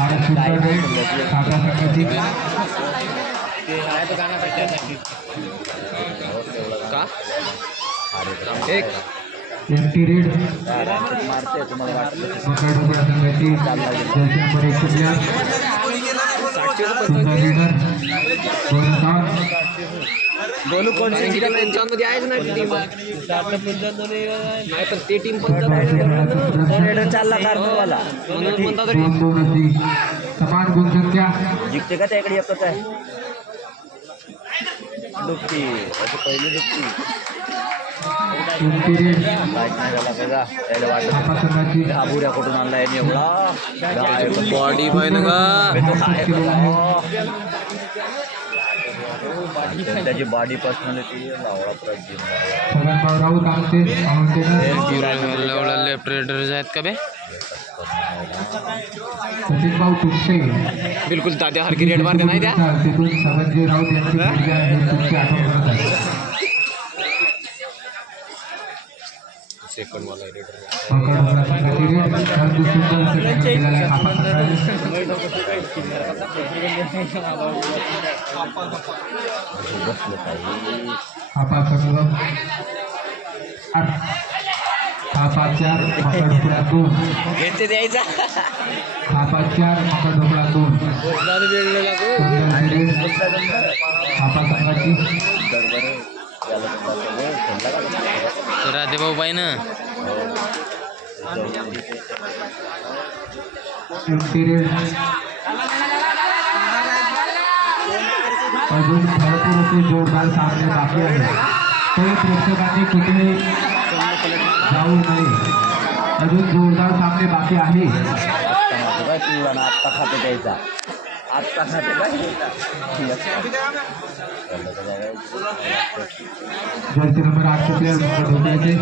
आणि सुंदर रेड साधा संघाची का एक एमटी रेड मारते तुम्हाला वाटलं मकर ढोबळा संघाची जर्सी नंबर 1 प्लेयर सुंदर लीडर गोलंदाज गोलू कोणची टीम त्यांच्यामध्ये आहेच ना टीम नाही तर ते टीम पण चालला कार्नवाला म्हणून म्हणतात 2-2 अशी समान गुणसंख्या जिंकते का त्याकडे एकच आहे दुपटी असं पहिली दुपटी एमटी रेड काहीच नाही झाला बघा त्याला वाटत सापा संघाची घाबुऱ्या कुठून आणलाय एवढा बॉडी पाहिजे त्याची बॉडी पर्सनॅलिटी लावळा प्रज्ञ छगनभाऊ राऊत आमचे फाउंडेनर लेफ्ट रेडर्स आहेत का बे सचिनभाऊ तुमचे बिलकुल तात्या हरकी रेड मारते नाही त्या तिथून संजय राऊत यांची मुलगी आहे तुमची आठवण करत आहे सेकंड वाला रेडर मकर ढोबळा संघाची रेड अगदी सुंदर सेटिंग केलेला आहे सापा संघाने सापा संघ 4 मकर ढोबळा 2 घेते द्यायचा सापा 4 मकर ढोबळा 2 सुंदर रेड सापा संघाची राधे भाऊ बाई ना एमटी रेड अजून भरपूर असे जोरदार सामने बाकी आहे तरी प्रेक्षकांनी कुठे जाऊ नये अजून जोरदार सामने बाकी आहे आत्ता खाते द्यायचा आत्ता खाते जर्सी नंबर 8 चे प्लेयर मकर ढोबळ्याचे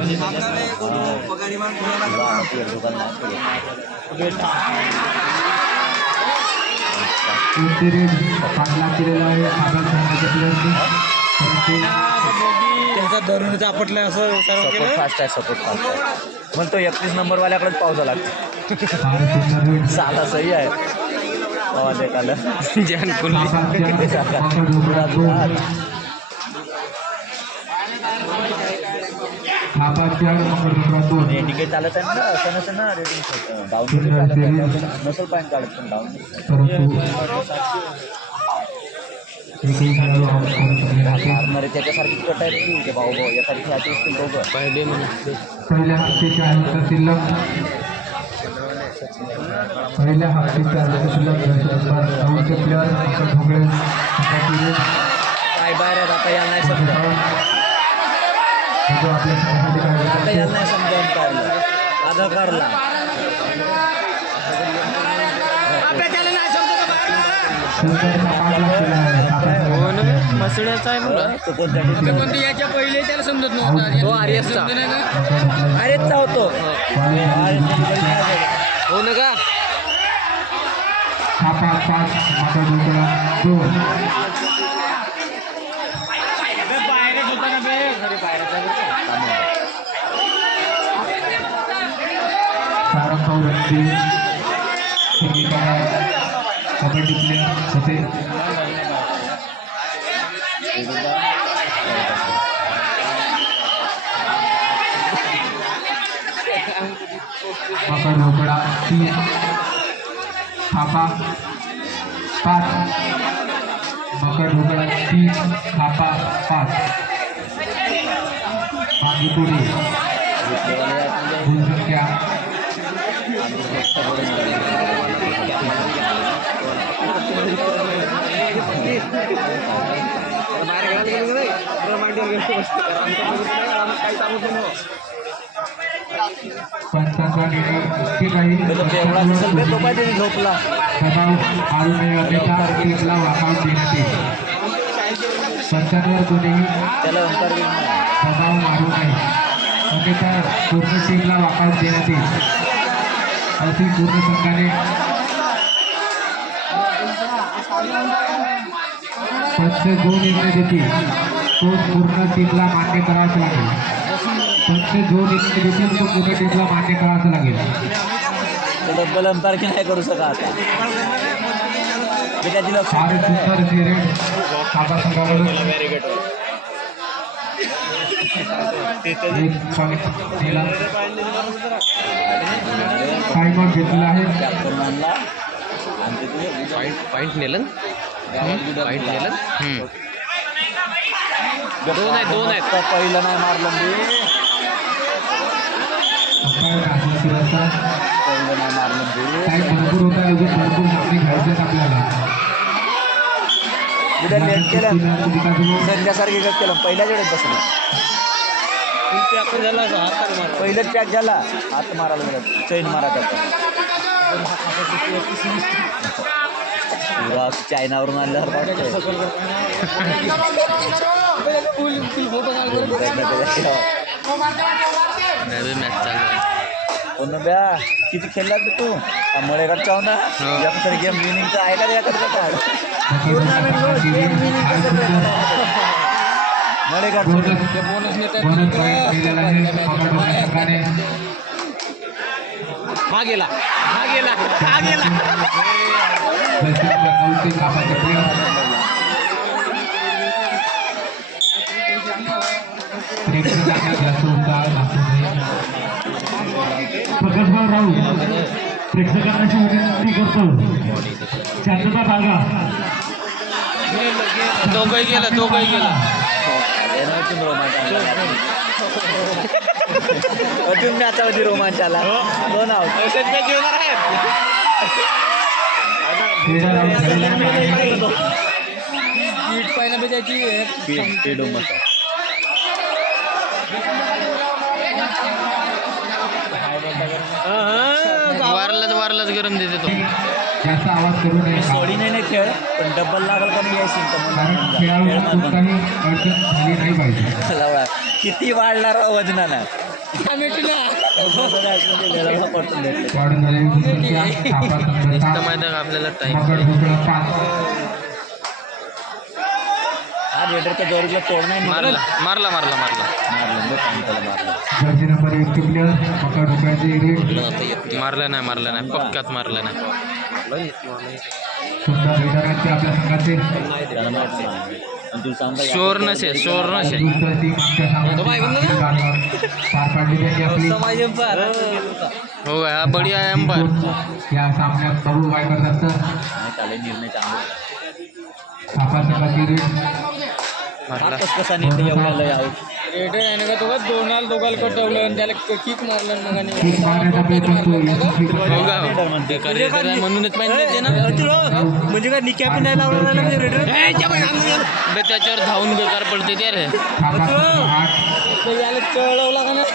एमटी रेड पाठलाग केलेला आहे साधा संघाच्या प्लेयरने त्याचा धरून आपटलाय असं सर्व सपोर्ट फास्ट आहे सपोर्ट फास्ट आहे म्हणतो 31 नंबरवाल्याकडेच पावसा लागतो फार सुंदर रेड साधा सही आहे आवाज ऐकायला जान कुल्ली मकर ढोबळा 2 सापा 4 मकर ढोबळा 2 इंडिकेट चालत आहे ना असं नसेल ना रेटिंग डाऊन नसल पॉईंट काढत पण डाऊन परंतु एकही खेळाडू आउट करू शकले नाही मारणारे त्याच्यासारखी कट आहेत की ते भाऊ भाऊ एखादी खेळायची असतील दोघं पहिले म्हणून पहिल्या हप्त्याच्या अंक शिल्लक पहिल्या हप्त्याच्या अंक शिल्लक नऊचे प्लेयर मकर ढोबळे संघाची रेड काय बाहेर आहेत आता याला नाही समजा जो आपल्या संघासाठी काय आता करतो याला नाही समजावून काढलं आधा काढला सुंदर सापाला केला आहे सापा मसड्याचा आहे बघा तो कोणत्या टीम याच्या पहिले त्याला समजत नव्हतं तो आर्यसचा अरेचा होतो हो ना का सापा 5 मकर ढोबळा 2 बाहेरच होता ना बे घरी सारंगभाऊ रणजी कबड्डी प्लेयर होते मकर ढोबळा 3 थापा 5 मकर ढोबळा 3 थापा 5 मांगीपुरी गुणसंख्या पंचांचा निर्णय ठीक आहे एवढा नसेल बे तो पाहिजे झोपला दबाव आणू नये अन्यथा टीमला वॉकआउट देण्यात येईल पंचांवर कोणीही त्याला अंतर घेऊन दबाव मारू नये अन्यथा पूर्ण टीमला वॉकआउट देण्यात येईल अशी पूर्ण संघाने पंच जो निर्णय देतील तो पूर्ण टीमला मान्य करावाच लागेल पंच जो निर्णय देतील तो पूर्ण टीमला मान्य करावाच लागेल डब्बल अंतर की नाही करू शकत आता मी त्याची लक्ष फार सुंदर अशी रेड आपल्या संघाकडून एक पॉईंट दिला टाइमआउट घेतलेला आहे कॅप्टन आणला आणि तिथे पॉईंट नेलं पॉईंट नेलं दोन आहेत तर पहिलं नाही मारलं मी पहिलं नाही मारलं मी टाइम भरपूर होता अजून भरपूर सामने घ्यायचे आपल्याला उद्या लेट केलं संध्यासारखी गत केलं पहिल्याच वेळेत बसलं झाला असं हात मार पहिलंच पॅक झाला हात मारायला गेला चैन मारायचा पुरा चायनावरून आल्यावर मॅच चालू कोण ब्या किती खेळलात बे तू मळेगड चाव ना तरी गेम विनिंगचं आहे का याकडे मळेगड बोनस पॉईंट दिलेला आहे पकडोच्या संघाने हा गेला जयसिंगच्या नऊचे कापाचे प्रेम प्रेक्षकांना जास्त उत्साह दाखवू नये प्रकाशभाऊ राऊत प्रेक्षकांना अशी विनंती करतो शांतता बाळगा दोघंही गेला अजून मॅचामध्ये रोमांच आला दोन आउट क्रीडा राऊत झालेला आहे. पीठ पाहिजे बी त्याची वारलाच गरम देते तो जास्त आवाज करू नये सोडी नाही खेळ पण डबल लागल का नाही कारण खेळाडूला कोणताही अडचण झाली नाही पाहिजे किती वाढणार वजनानं वाढून झालेली गुणसंख्या थापा संघ नुसतं 7 माहिती आहे का आपल्याला टाइम मकड ढोकळा 5 हा रेडरच्या दोरीला तोड नाही मारला जर्सी नंबर 1 चे प्लेअर मकड ढोकळ्याचे रेड मारलं नाही पक्कात मारलं नाही सुंदर लीडर आहेत ते आपल्या संघाचे शोर नसे दुसरं टीम आमच्या सामन्याची पार पाडली त्यांनी आपली हो हा बढिया आहे अंबर या सामन्यात बबू वायकर दत्त निर्णय चांगला थापा संघाची रेड मारला कसा निर्णय एवढा लय आउट रेडर आहे का दोघाला कटवलं आणि त्याला किक मारलं मग आणि किक मारण्याचा प्रयत्न तो यशस्वी करतो. हो का ते करिअर आहे म्हणूनच पाहिजे ना म्हणजे काय निकॅपी नाही लावला म्हणजे रेडर बे त्याच्यावर धावून बेकार पडते ते रे थापा संघ 8 याला चळवला का नाही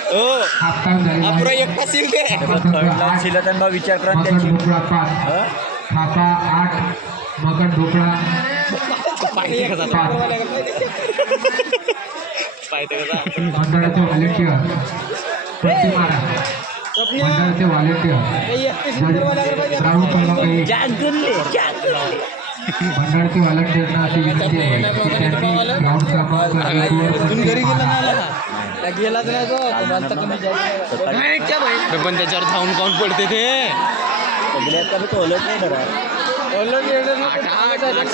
हाफ टाइम झालेला आहे. एक पासिंग ते थापा संघ 8 शिलतांबा विचार करा मकड त्याची ढोकळा 5 थापा 8 मकड ढोकळा 5 मंडळाचे व्हॉलेंटियर पट्टी मारा मंडळाचे व्हॉलेंटियर राहुल पल्लवई मंडळाचे व्हॉलेंटियरना अशी विनंती आहे की त्यांनी ग्राउंड क्रमांक 1 वर पट्टी मारा. गेलाच नाही तो बोलता कमी जायचं पण त्याच्यावर धावून काउंट पडते ते सगळ्यात कमी तो ओलट नाही धरा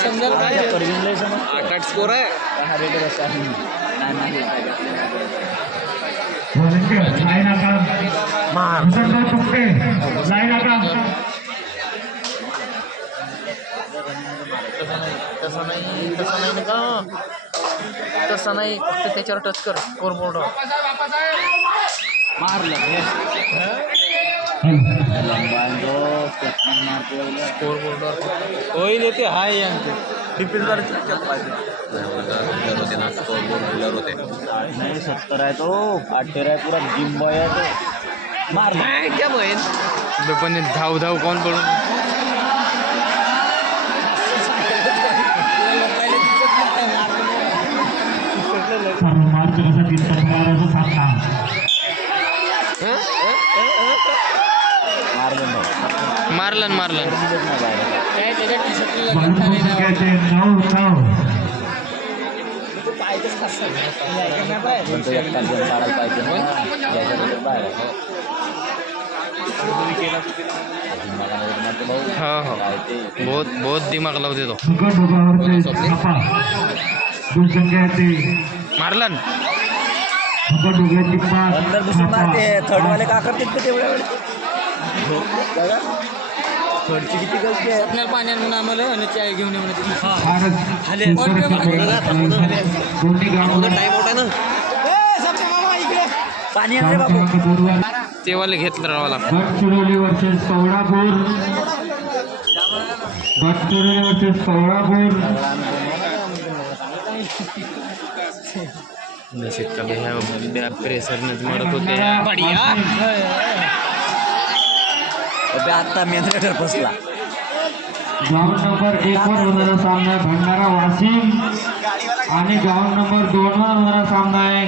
समजायला काय परवीनला समज 8 स्कोर आहे हा रेडर असा व्हॉलेंटियर लाईन आका मुसलमान तुकडे लाईन आका तसं नाही फक्त त्याच्यावर टच कर स्कोर बोर्ड स्कोर बोर्डवर होईल येते हाय यांचे डिफेन्स होते नाही 70 आहे तो 8 आहे पुरा जिम बॉय आहे तो मार पण धाव कोण पडून मार्च कसा 30 मारायचा सामना मारलन काय त्याच्या टी शर्टला गुणसंख्याचे 9 काढायला पाहिजे हो हो बहुत दिमाग लावते तो सुकट डोक्यावरचे थापा दुसंख्या येते मारला ना सुकट डोक्याची पाच अंदर दुसरी मारते थर्डवाले का करते ते तेवढ्या वेळ थर्डची किती गलती आहे आपल्याला पाण्यात म्हणून आम्हाला आणि चाय घेऊन येऊन फारच दोन्ही ग्राउंड टाइम आउट आहे ना पाणी आणले बाबू तेवाले घेतलं राहावं लागतं गडचिरोली वर्सेस कवळापूर गडचिरोली वर्सेस कवळापूर नशीब का ह्या प्रेशरनंच मरत होते बढिया आता मेंद्रेटर बसला ग्राउंड नंबर 1 वर होणारा सामना भंडारा वाशिम आणि ग्राउंड नंबर 2 वर होणारा सामना आहे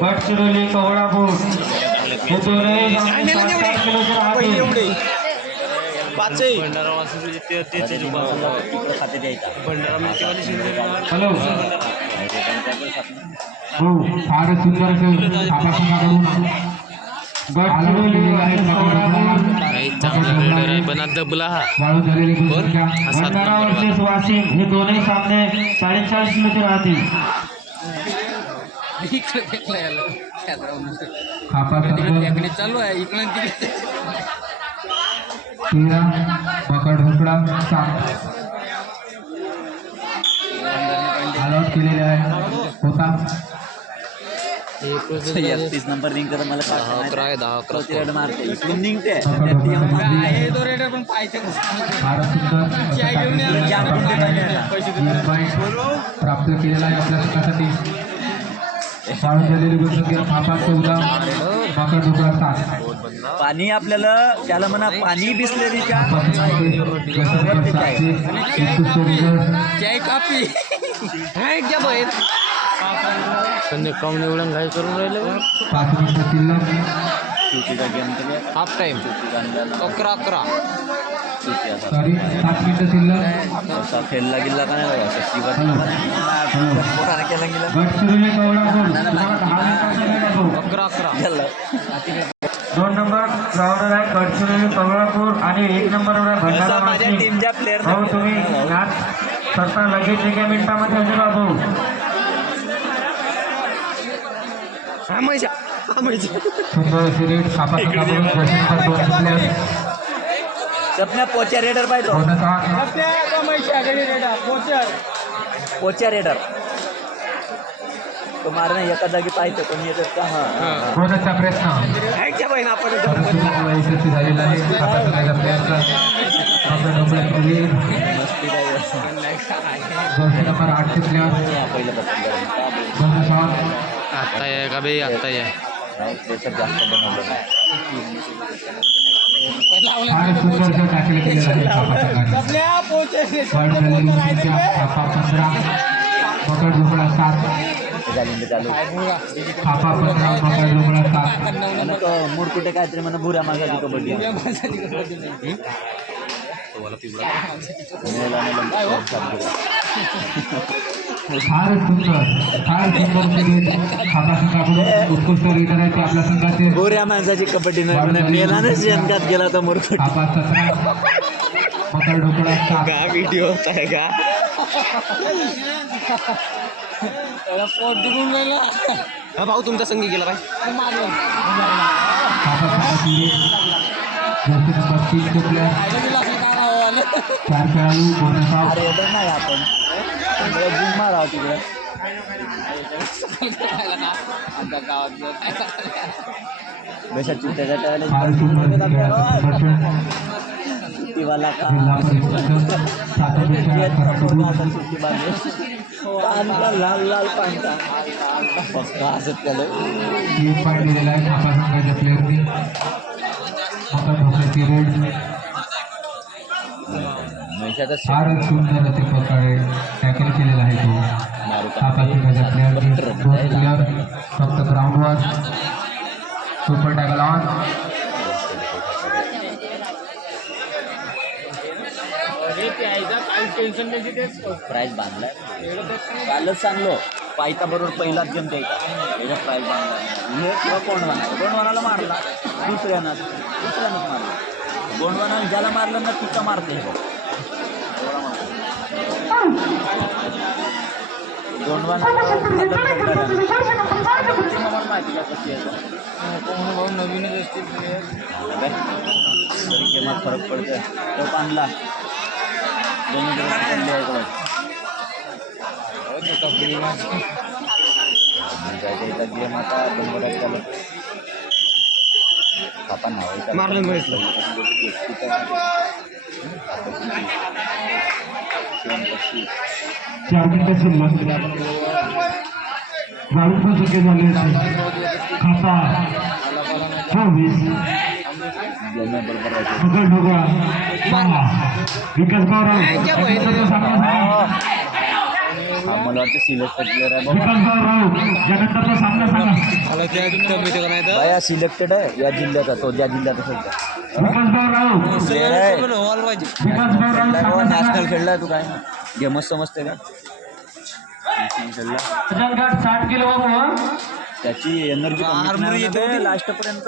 गडचिरोली कवळापूर हे दोन्ही सामने 7-7 किलोमीटर आहे खाते द्यायचा हॅलो हो फारच सुंदर असं थापासंघाकडून गडचिरोली आणि कवळापूर बना दबला हा वाळू झालेली गुणसंख्या भंडारा वर्सेस वाशिम हे दोन्ही सामने 44 किलोचे राहतील खापा संघ चालू आहे इकडे तिकडे 13 मकर ढोकळा 7 अलॉट केलेले आहे होता 30 नंबर रिंग तर मला 10-11 मारते इकडून निघते मकर ढोकळा तो रेडर पण पाहिजे फारच सुंदर प्राप्त केलेला आहे आपल्या संघासाठी वाळू झालेली गुणसंख्या खापा 14 मकर ढोकळा 7 पाणी आपल्याला त्याला म्हणा पाणी बिसलेरीच्या चाय कापी क्या बहीण संजय काऊन एवढं घाई करून राहिलं 5 मिनिटं शिल्लक चुकीचा गेम केला हाफ टाइम 11 सॉरी 5 मिनिटं शिल्लक असा फेलला गेला का नाही बाबा असा शिवा हॅलो पोराने केला गेला गडचिरोली कवळापूर तुम्हाला 10 मिनिटाचा वेळ आहे भाऊ. 11 2 नंबर ग्राउंडर आहे गडचिरोली कवळापूर आणि 1 नंबरवर आहे भंडारा माझ्या वाशिम. टीमच्या प्लेअर भाऊ तुम्ही यात सत्ता लगेच 1 मिनिटामध्ये हजर व्हा भाऊ सुंदर अशी रेड खापा संघाकडून जयशंकर 2 प्लेयर सपन्या पोच्या रेडर पाहिजे पोच्या रेडर तो मारणं एका जागी पाहिजे कोणी येतात का हा बोनसचा प्रयत्न यशस्वी झालेला आहे खापा संघाच्या प्लेयरचा आपल्या ढोकळ्याची लीड जर्सी नंबर 8 चे प्लेयर पहिलं बोनस आता आहे का बाई आता आहे प्रेशर जास्त बनवलं फार सुंदर असं टॅकल केलेलं आहे खापा संघाने वाळू झालेली गुणसंख्या खापा 15 मकर ढोकळा 7 चालू खापा 15 मकर ढोकळा 7 आणि तो मुरकुटे काहीतरी म्हणा भुऱ्या मागायची कबड्डी फार सुंदर खापा संघाकडून उत्कृष्ट लीडर आहे ते आपल्या संघाचे भुऱ्या माणसाची कबड्डी नाही म्हणा मेलानच शेणकात गेला तर मुरकुट खापा 17 मकर ढोकळा 7 व्हिडिओ होत आहे का पोट दुखून गेला भाऊ तुमचा संघ गेला बाई खापा संघाची जर्सी नंबर 3 चे प्लेयर 4 खेळाडू बोनस अरे येतात नाही आपण जिम मारा तिकडे बेशा चित्त्याच्या फार सुंदर खेळाचं संघर्षण सुट्टीवाला का जिल्हा परिषद सातत्याच्या खराकडून सुट्टी बांधे पांढरा लाल लाल पांढरा पक्का असत त्याला 3 पॉईंट दिलेला आहे खापा संघाच्या प्लेयरनी मकर ढोकळ्याची रेड मैशाचा फारच सुंदर असे प्रकारे टॅकल केलेला आहे तो खापा संघाच्या प्लेयरनी 2 प्लेयर फक्त ग्राउंडवर सुपर टॅकल ऑन काही टेन्शन नाही प्राईज बांधलाय कालच सांगलो पायता बरोबर पहिलाच गेम द्यायचा त्याच्या प्राईज बांधला हे किंवा गोंडवानाला मारला दुसऱ्यानंच मारला गोंडवानाला ज्याला मारलं ना तिचा मारते गोंडवाना माहिती का कशी आहे भाऊ नवीनच असतील प्लेयर तरी गेमात फरक पडतोय तो बांधला दोन्ही पडले आहे गेम आता डोंगरात चालू आपण मारलं बघितलं चार मिनिटं शिल्लक गाडी पण चुके झाले खापा 24 बघा ढोगा विकास भाऊ मला वाटतं सिलेक्टेड प्लेअर आहे विकास भाऊ यानंतरचा सामना सांगा बाया सिलेक्टेड आहे या जिल्ह्याचा तो ज्या जिल्ह्यात असेल विकास भाऊ नॅशनल खेळलाय तू काय गेमच समजते का खेळला वजन गट 60 किलो बाबू त्याची एनर्जी लास्ट पर्यंत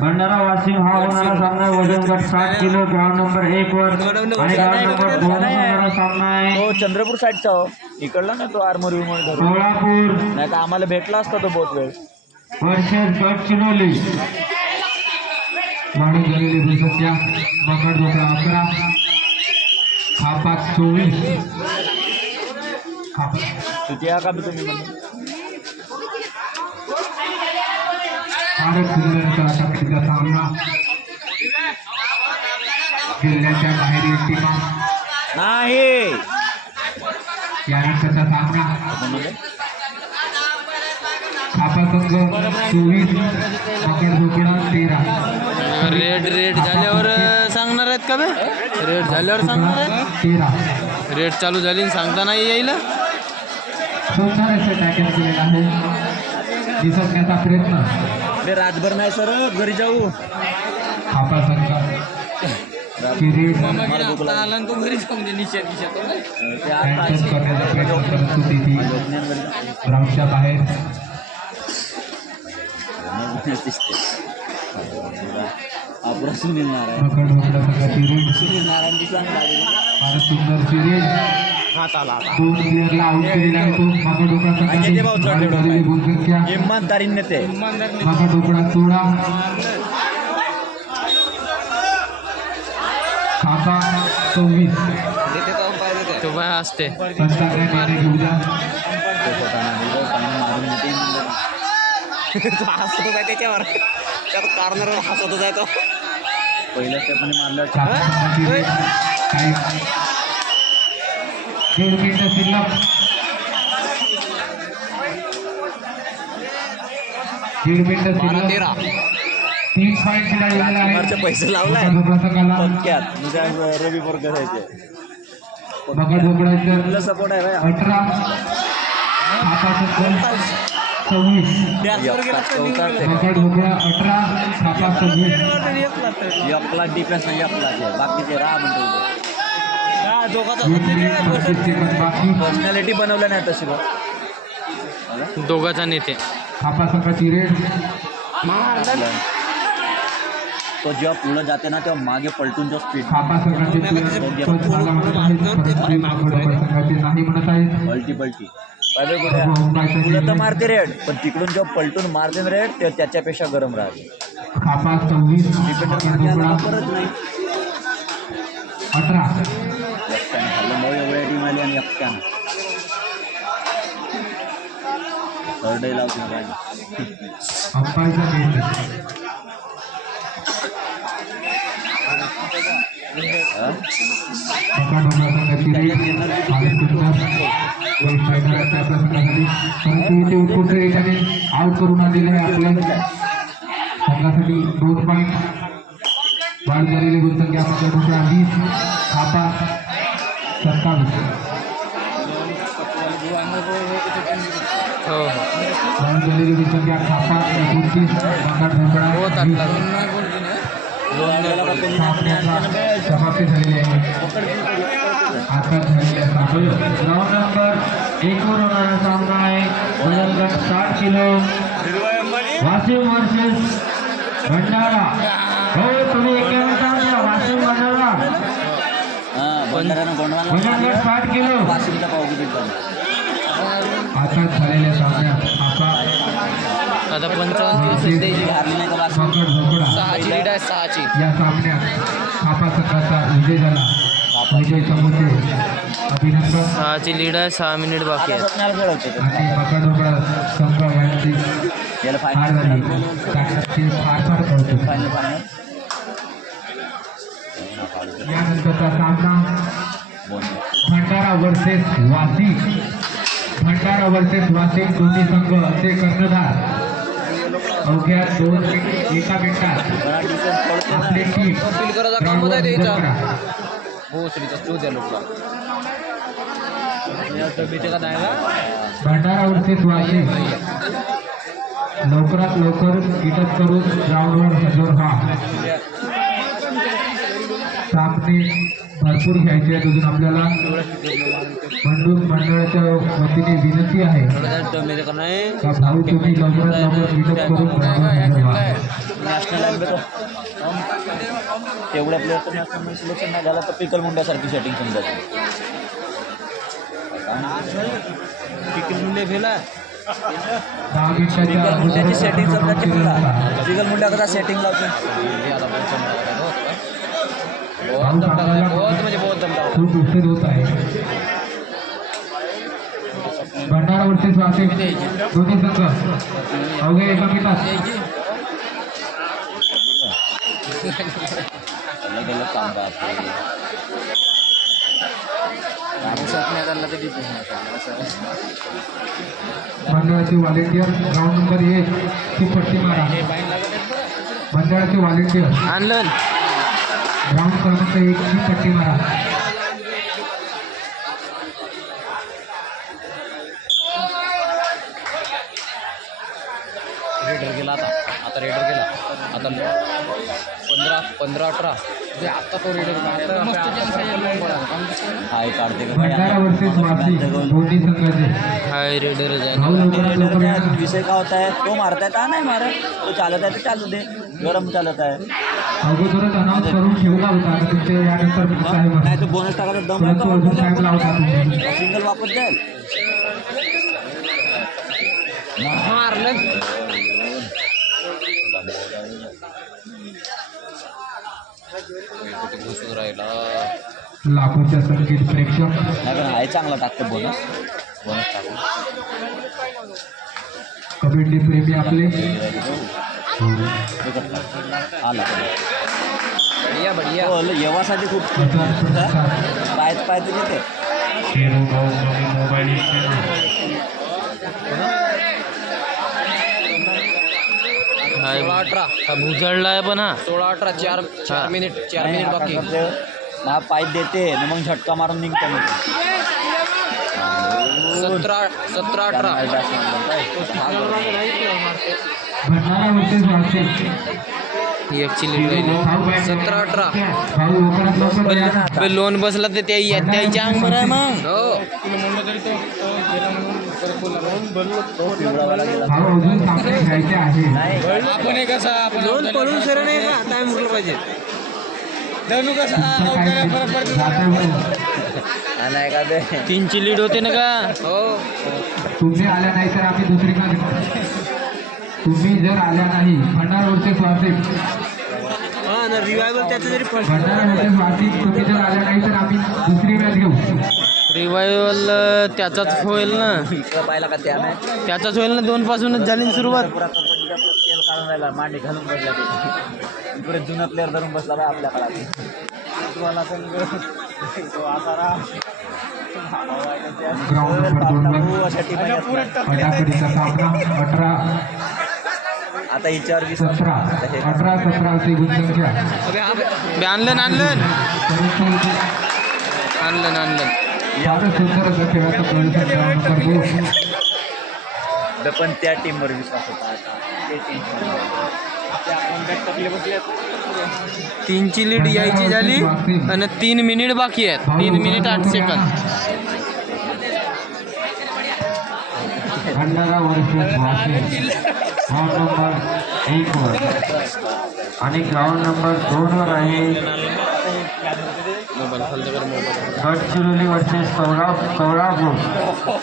भंडारा वाशिम हा होणारा सामना वजन गट 60 किलो ग्राउंड नंबर 1 वर आणि ग्राउंड नंबर 2 वर होणारा सामना आहे तो चंद्रपूर साईडचा हो इकडला ना तो आर्मरी सोलापूर नाही तर आम्हाला भेटला असता तो बहुत वेळ वर्सेस गडचिरोली वाढून झालेली दुसऱ्या मकर ढोकळा 11 खापा 24 खापा तुझ्या का तुम्ही म्हणजे फारच सुंदर असा शक्तीचा सामना जिल्ह्याच्या बाहेरील टीमा नाही यानंतरचा सामना खापा संघ 24 मकर ढोकळा 13 रेड झाल्यावर सांगणार आहेत का बे रेड झाल्यावर सांगणार आहेत 13 रेड चालू झाली आणि सांगता नाही येईल सुंदर असे टॅकल केलेलं आहे दिसण्याचा प्रयत्न अरे रातभर नाही सर घरी जाऊ खापा संघ किरीट आला तो घरी जाऊन निश्चित ते आता हँडल करण्याचा प्रयत्न करत होती ती ग्राउंडच्या बाहेर आपण सुनील नारायण मकर ढोकळा संघ किरीट सुनील नारायणची सांग फारच सुंदर सिरीज दोन प्लेअरला आउट केलेला आहे तो मकर ढोकळा संघाची झालेली गुणसंख्या इमानदारीने ते मकर ढोकळा 16 खापा 24 तो बाय असते पंचांकडे माने घेऊ द्या हसतच आहे त्याच्यावर त्या कॉर्नरवर हसतच आहे तो पहिल्या स्टेपने मारलं खापा संघाची रेड काही 1.5 मिनिटं शिल्लक 1.5 मिनिटं शिल्लक 3 पॉईंट खेळायला आहे मारचे पैसे लावलाय मकर ढोकळा संघाला पक्क्यात म्हणजे रवी बोर करायचे मकर ढोकळ्याचं सपोर्ट आहे 18 खापा संघ 26 मकर ढोकळा 18 खापा 26 एकला डिफेन्स नाही एकला बाकीचे राहा म्हणतो बाकी पर्सनॅलिटी बनवलं नाही तशी बघ दोघाचा नेते खापा संघाची रेड तो जेव्हा पुढे जाते ना तेव्हा मागे पलटून जो स्पीड खापा संघाचे संघाचे नाही म्हणत आहेत पलटी तुला तर मारते रेड पण तिकडून जेव्हा पलटून मारते ना रेड ते त्याच्यापेक्षा गरम राहते खापा 26 परत नाही 18 एकट्याने खाल्लं मग एवढ्या टीम आली आणि एकट्यानं थर्ड डे लावतो अंपायरचा गेट मकर ढोकळा संघाची रेड परंतु इथे उत्कृष्ट रीतीने आउट करून आलेले आहे आपल्या संघासाठी 2 पॉईंट वाढ झालेली गुणसंख्या मकर ढोकळा 20 खापा 27 हो वाढ झालेली गुणसंख्या खापा 29 मकर ढोकळा 20 समाप्ती झालेली आहे आता झालेली आहे ग्राउंड नंबर एक वर होणारा सामना आहे. वजन गट 60 किलो. वाशिम वर्सेस भंडारा. हो तुम्ही एका मिनिटामध्ये वाशिम भंडारा. हां भंडाऱ्यानं गोंडवाना वजन गट 60 किलो. वाशिमचा पाव किती झाला आता झालेल्या सामन्यात आपा आता 55 ते हारली नाही का वाशिम मकर झोपडा 6ची लीड आहे 6ची. या सामन्यात आपा संघाचा विजय झाला. विजय समोरचे अभिनंदन 6ची लीड आहे 6 मिनिट बाकी आता आहे. स्वप्नाला खेळवते ते. आणि मकर झोपडा संघ यांची याला हार फायनल झाली. त्याचे फार कळतो. फायनल फायनल यानंतरचा सामना भंडारा वर्सेस वाशिम. भंडारा वर्सेस वाशिम दोन्ही संघ असे कर्णधार अवघ्या 1 मिनिटात बरा डिफरन्स पडतो ना आपली टीम अपील करायचा काम होता ग्राउंडवर त्याचा. उभं करा. हो श्रीचा शोध द्या लोकला. भंडारा वर्सेस वाशिम लवकरात लवकर कीटक करून ग्राउंडवर हजर व्हा. सामने भरपूर घ्यायचे आहेत. अजून आपल्याला मंडूक मंडळाच्या वतीने विनंती आहे का भाऊ तुम्ही लवकरात लवकर कीटक करून ग्राउंडवर हजर व्हा. नॅशनल लाईन तेवढ्या प्लेअरचं नॅशनल सिलेक्शन नाही झालं तर पिकल मुंड्यासारखी सेटिंग समजायची. पिकल मुंडे फेला 10 मिनिटाच्या पिकल मुंड्याची सेटिंग समजायची अगोदर मला पिकल मुंड्या कसा सेटिंग लावतो भाऊ सांगायला खूप उशीर होत आहे. भंडारा वर्सेस वाशिम दोन्ही संघ अवघ्या 1 मिनिटात गेलं काम मंडळाचे व्हॉलेंटियर ग्राउंड नंबर 1 ची पट्टी मारा. मंडळाचे व्हॉलेंटियर आणलं ग्राउंड क्रमांक 1 ची पट्टी मारा. रेडर गेला आता रेडर गेला आता 15-18 आता तो रेडर हाय काढते भंडारा वर्सेस वाशिम दोन्ही संघाचे हाय रेडर भाऊ लवकरात लवकर या ना. विषय का होता है तो मारता है तो नहीं मारा तो चालत है तो चालू दे गरम चालत है अगोदरच अनाऊन्स करून ठेवला होता आता तुमचे यानंतर कसं आहे नाही तर म्हणून. बोनस टाकायचा दम परंतु अजून टाइम लावता तुम्ही. सिंगल वापस जाईल राहिला लाखोच्या संख्येत प्रेक्षक नाही पण आहे चांगला टाकतो बोनस बोनस टाकतो कबड्डी प्रेमी आपले आला बढिया बढिया हो, येवासाठी खूप प्रचार प्रतिसाद पायच पायच येते हाय 16-18 हा भुजळला आहे पण हा 16-18 4 मिनिट बाकी हा पाईप देते आणि मग झटका मारून निघतो मग 17-18 भंडारा वर्सेस वाशिम एकची लीड राहिली 17-18 भाऊ लवकरात लवकर या ना. बे लोन बसला तर त्याच्या अंग बरं आहे मग हो भाऊ अजून सामने घ्यायचे आहे. आपण कसा लोन पडून सर नाही का टाइम उरला पाहिजे धनु कसा जाता भाऊ. नाही का ते 3ची लीड होते ना का हो तुम्ही आल्या नाही तर आम्ही दुसरीकडे तुम्ही जर आल्या नाही भंडारा वर्सेस वाशिम रिवायवल त्याचं जरी भंडारा वर्सेस वाशिम तुम्ही जर आल्या नाही तर आम्ही दुसरी मॅच घेऊ. रिवायवल त्याचाच होईल ना इकडं पाहिला का त्या नाही त्याचाच होईल ना 2 पासूनच झाली ना सुरुवात पुरा कबड्डीचा तेल काढून राहिला मांडी घालून बसला ते पुढे जुना प्लेअर धरून बसला बाय आपल्या काळात तुम्हाला तो आसारा ग्राउंड नंबर 2 वर अशा टीम फटाकडीचा सामना आता हिच्यावर 18-17 असे गुणसंख्या. आणलं फारच सुंदर असं खेळाचं प्रदर्शन ग्राउंड नंबर 2. पण त्या टीमवर विश्वास होता आता 3ची लीड यायची झाली आणि 3 मिनिट बाकी आहेत 3 minute 8 second Bhandara versus Washim ground number 1 वर आणि ग्राउंड नंबर 2 वर आहे Gadchiroli versus Kavalapur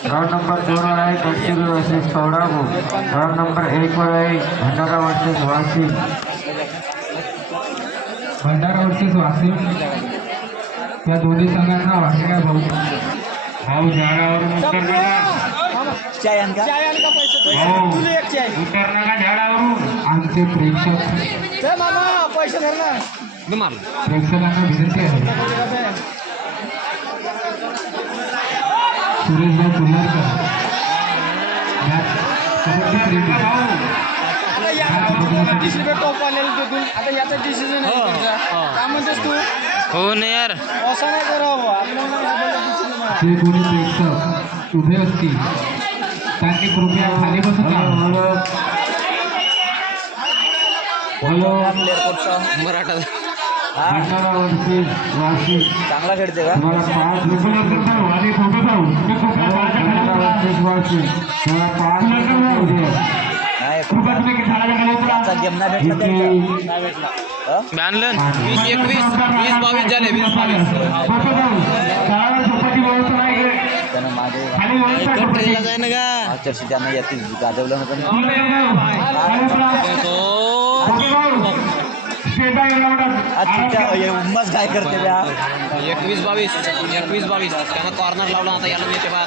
ground number 2 वर आहे Gadchiroli versus Kavalapur ground number 1 वर आहे भंडारा वर्सेस वाशिम भंडारा वर्सेस वाशिम या दोन्ही संघांना वाटले काय भाऊ भाऊ झाडावरून उतर नका चाय आण का भाऊ उतर नका झाडावरून आमचे प्रेक्षक प्रेक्षकांना विनंती आहे सुरेशभाऊ कुल्हारकर मॅच कबड्डी प्रेमी आता याचा डिसिजन काय म्हणतेस तू हो नाही यार असं नाही करावं आपल्याला जे कोणी प्रेक्षक उभे असतील त्यांनी कृपया खाली बसून जावं. मराठा भंडारा वर्सेस वाशिम चांगला खेळते का तुम्हाला 5 भंडारा वर्सेस वाशिम तुम्हाला 5 नाही गेम नाही भेटला त्यांचा. इथे बॅनलन 20 21 20 22 झाले 20 22 त्यानं मागे ट्रेनला जाय ना का मागच्या त्यांना यातील गाजवलं होतं उम्मस काय करते त्या 21 22 त्यानं कॉर्नर लावला आता याला येते पाय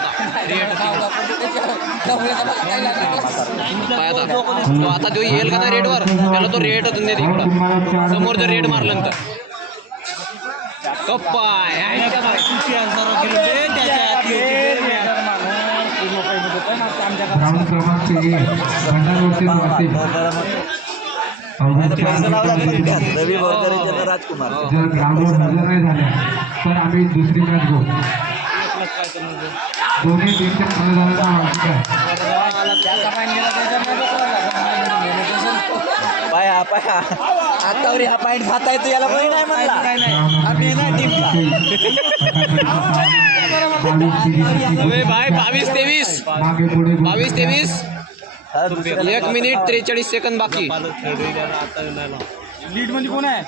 आता तो आता जो येईल का ना रेडवर त्याला तो रेड होतून देते इकडं समोर जर रेड मारलं तर कप्पाय ग्राउंड क्रमांक 1 भंडारा वर्सेस वाशिम पैसा लावला रवी बोरकरांच्या राजकुमार जर ग्राउंडवर हजर नाही झाल्या तर आम्ही दुसरी मॅच घेऊ दोन्ही टीमच्या फलंदाजांना पाया हातावर हा पॉईंट खाता येतो याला पण नाही म्हणला आम्ही ना टीमला भाई 22 23 मागे पुढे 22 23 1 मिनिट 43 सेकंद बाकी लीड मध्ये कोण आहे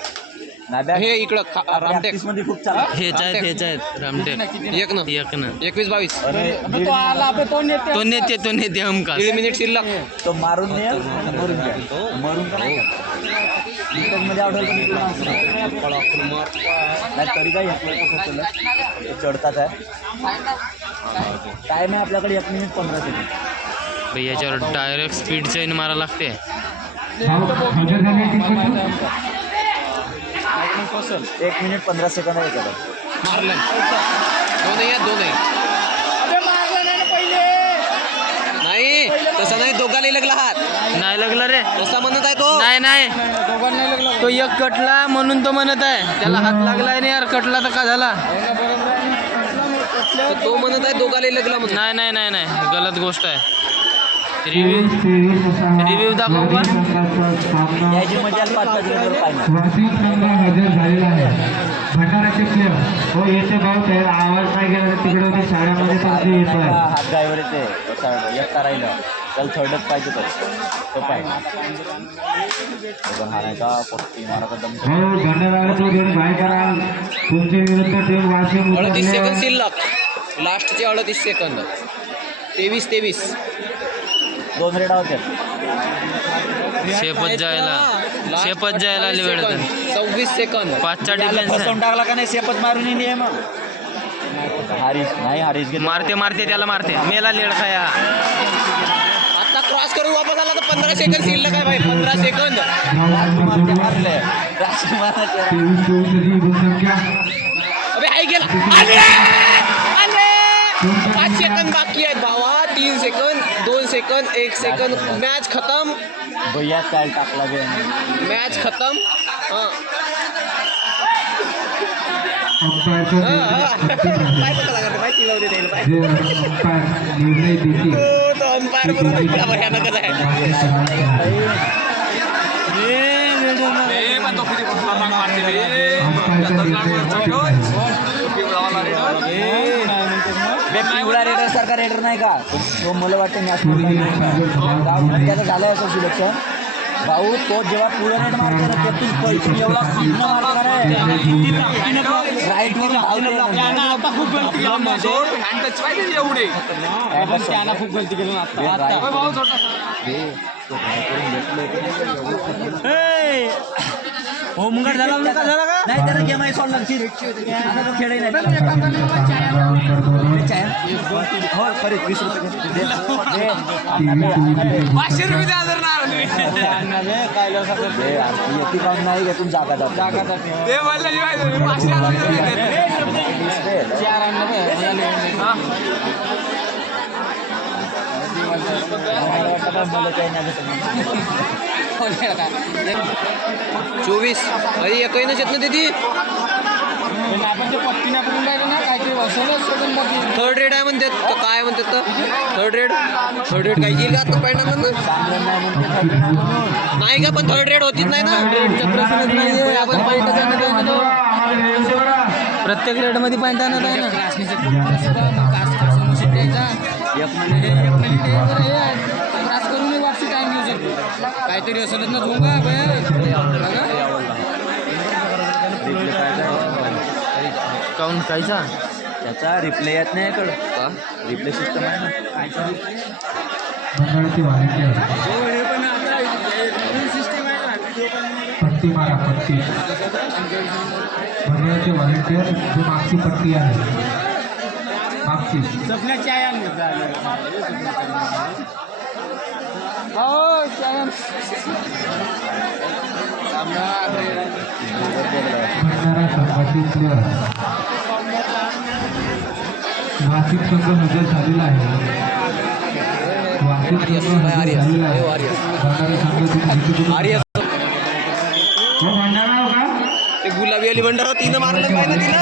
हे इकडं रामटेक मध्ये खूप चांगला हेच आहेत रामटेक एक न 21 22 तो आला आपले तो नेते तो नेते हमका 1.5 मिनिट शिल्लक तो मारून दे मरून द्या मरून का नाही मध्ये आठवलं नाही तरी काही आपल्याला चढतात आहे काय नाही आपल्याकडे 1 मिनिट 15 सेकंद याच्यावर डायरेक्ट स्पीड चेन मारा लागते हजर झाले टीम 1 मिनिट 15 सेकंद आहे त्याला मारलं दोन नाही तसं नाही दोघाला लागला हात नाही लागला रे तसा म्हणत आहे तो नाही तो एक कटला म्हणून तो म्हणत आहे त्याला हात लागलाय नाही यार कटला तर का झाला तो म्हणत आहे दोघाला लागला म्हणून नाही गलत गोष्ट आहे रिव्ह्यू दाखव का याची मजा 5-5 मिनिट पाहिजे वाशिम संघ हजर झालेला आहे भंडाराचे प्लेयर हो येते भाऊ त्याला आवाज नाही गेला तर तिकडे होते शाळेमध्ये पण ते येतोय हात गायवर येते एकटा राहिलं त्याला थर्डच पाहिजे तो पाहिजे पण हाणायचा पट्टी मारायचा दम हो भंडाराला तो घेऊन बाय कराल तुमची विरुद्ध टीम वाशिम 38 सेकंद शिल्लक लास्टचे 38 सेकंद 23 2 रेडा होत्या शेपत जायला वेळ 26 सेकंद 5चा डिफेन्स फसवून टाकला का नाही शेपत मारून येईल मग हारीस मारते त्याला मारते मेला लेड खाया आता क्रॉस करून वापस आला तर 15 सेकंद शिल्लक आहे भाई 15 सेकंद मारले राजकुमाराच्या 23 संख्या अबे हाय गेला आले 5 सेकंद बाकी आहेत भावा 3 सेकंद 2 सेकंद 1 सेकंद मॅच खतम भैया काय टाकला गे मॅच खतम निर्णय देतील अंपायर बरोबर भयानकच आहे पिवळा रेडर सारखा का रेडर नाही का तो मला वाटतं मॅच त्याचं झालं असं सिलेक्शन भाऊ तो जेव्हा पुढे नेट मारतो ना त्यातून पैसे एवढा खांबणं मारतो का रे राईट वर खूप गलती केली हो मुंगट झाला नाही त्याला गेम आहे सोडला आता तो खेळ नाही हो खरे 20 रुपये 500 रुपये द्या जर येते काम नाही घेतून जागा जागा ते बोलले 24 अरे एकही न शेत ना ती आपण जे पत्ती ना पडून राहिलो ना काहीतरी वसवलंच सोडून बाकी थर्ड रेड आहे म्हणतात का काय म्हणतात तर थर्ड रेड काय येईल का आता पॅन्टांना नाही का पण थर्ड रेड होतीच नाही ना प्रश्नच नाही आपण प्रत्येक रेड मध्ये पॉईंट आणत आहे ना त्रास करून वापसी टाइम घेऊ शकतो काहीतरी असलच ना धोंगा काऊन कायचा त्याचा रिप्ले येत नाही कळ का रिप्ले सिस्टम आहे ना मंडळाचे व्हॉलेंटियर पट्टी मारा पट्टी मंडळाचे व्हॉलेंटियर जो मागची पट्टी आहे मागची भंडारा संघाची प्लेअर वार्षिक संघ हजर झालेला आहे वार्षिक संघ हजर झालेला आहे भंडारा संघाची हो भंडारा हो का ते गुलाबी वाली भंडारा तिनं मारलं पाहिजे ना तिला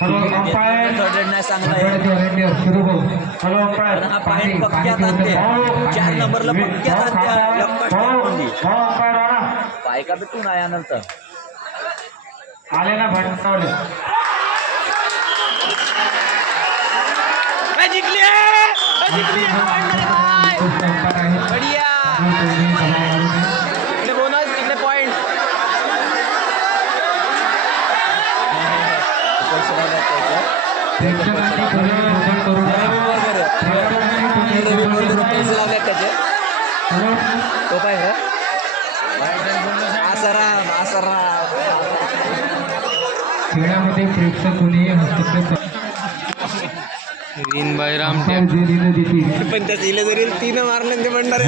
हॅलो अंपायर थर्ड रेड नाही चांगला आहे मंडळाचे व्हॉलेंटियर सुरू हो हॅलो अंपायर हा पॉईंट पक्क्यात आणते 4 नंबरला पक्क्यात आणते अंपायर आला बायका भेटून आहे नंतर आले ना भंडारवाले इकडे बोनस इकडे पॉईंट तो काय खेळामध्ये प्रेक्षक कोणी हस्तक्षेप रीन बाई राम जे दिलं देतील पण त्या तिला जरी तिनं मारलं ते भंडारे